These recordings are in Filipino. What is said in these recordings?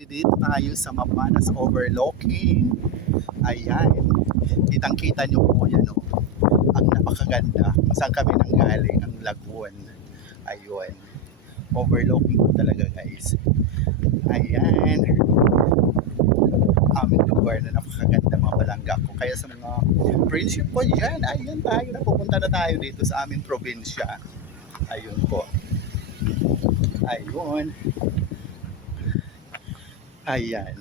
Dito tayo sa Mapanas Overlooking. Ayan. Kitang-kita nyo po yan, oh. Ang napakaganda. Kung saan kami nanggaling, ang lagoon. Ayun. Overlooking po talaga, guys. Ayan. Aming lugar na napakaganda, mga balangga ko. Kaya sa mga friendship ko dyan, ayan tayo na. Pupunta na tayo dito sa aming probinsya. Ayun po. Ayun. Ayan.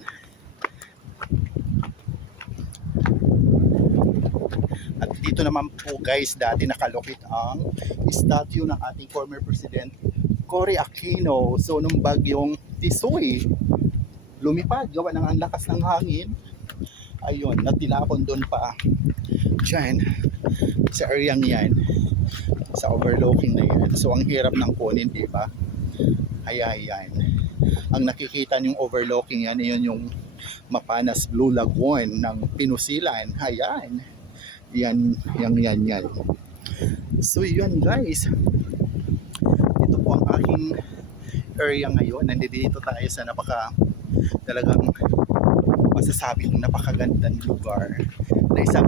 At dito naman po, guys, dati nakalokit ang statue ng ating former President Cory Aquino. So nung bagyong Tisoy lumipad, gawa ng ang lakas ng hangin, ayun, natilapon doon pa dyan sa areang yan, sa overlooking na yan. So ang hirap ng kunin, diba? Ayan. Ang nakikita niyong overlooking yan, yun yung Mapanas Blue Lagoon ng Pinusilan. Ayan. Yan. So yun, guys. Ito po ang aking area ngayon. Nandito tayo sa talagang masasabi kong napakagandang lugar na isang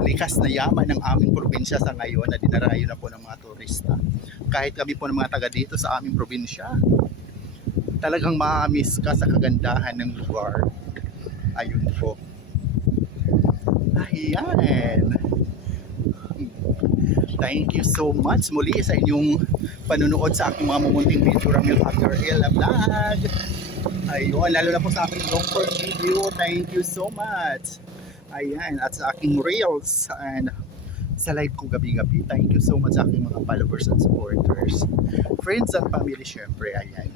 likas na yaman ng aming probinsya sa ngayon na dinarayo na po ng mga turista. Kahit kami po ng mga taga dito sa aming probinsya, talagang ma-miss ka sa kagandahan ng lugar. Ayun po. Ayan. Thank you so much muli sa inyong panunood sa aking mga mumunting video, Ramil After Ella Vlog. Ayun, lalo na po sa aking long form video. Thank you so much. Ayan, at sa aking reels and sa live ko gabi-gabi. Thank you so much sa aking mga followers and supporters. Friends and family, syempre. Ayan.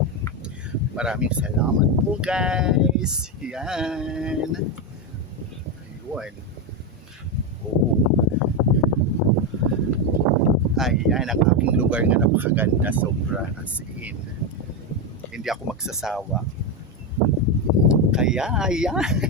Maraming salamat po, guys. Yan. Ayun. Oh. Ayan ang aking lugar na napakaganda. Sobra. As in. Hindi ako magsasawa. Kaya, ayan.